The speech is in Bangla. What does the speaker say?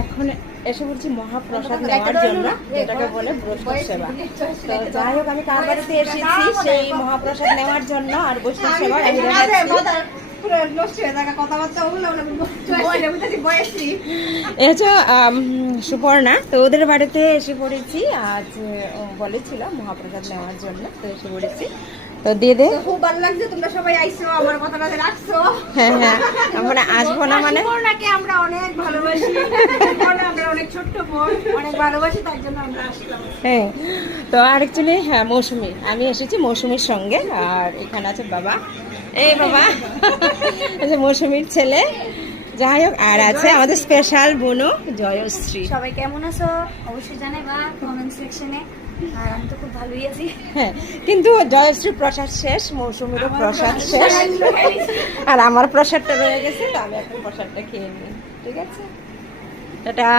এখন এসে বলছি মহাপ্রসাদ নেওয়ার জন্য, যেটাকে বলে বৈষ্ণব সেবা। তো যাই হোক, আমি কার বাড়িতে এসেছি সেই মহাপ্রসাদ নেওয়ার জন্য, আর বৈষ্ণব সেবা সুপর্ণা। তো ওদের বাড়িতে এসে পড়েছি, আজ বলেছিল মহাপ্রসাদ নেওয়ার জন্য, তো এসে পড়েছি। তো দিয়ে দে, খুব ভালো লাগছে তোমরা সবাই আইছো, আমার কথাটা রাখছো। হ্যাঁ হ্যাঁ, আমরা আসবো না মানে সুপর্ণাকে আমরা অনেক ভালোবাসি, আমরা অনেক ছোট্ট বোন, অনেক ভালোবাসি, তার জন্য আমরা আসলাম। হ্যাঁ। তো আর অ্যাকচুয়ালি হ্যাঁ মৌসুমি, আমি এসেছি মৌসুমির সঙ্গে, আর এখানে আছে বাবা, এই বাবা আছে মৌসুমির ছেলে। যাই হোক, আর আছে আমাদের স্পেশাল বোনও জয়শ্রী। সবাই কেমন আছো অবশ্যই জানাবা কমেন্ট সেকশনে। আর আমি তো খুব ভালোই আছি। হ্যাঁ, কিন্তু জয়শ্রীর প্রসাদ শেষ, মৌসুমিরও প্রসাদ শেষ, আর আমার প্রসাদটা রয়ে গেছে, তো আমি এখন প্রসাদটা খেয়ে নিই। ঠিক আছে, টাটা।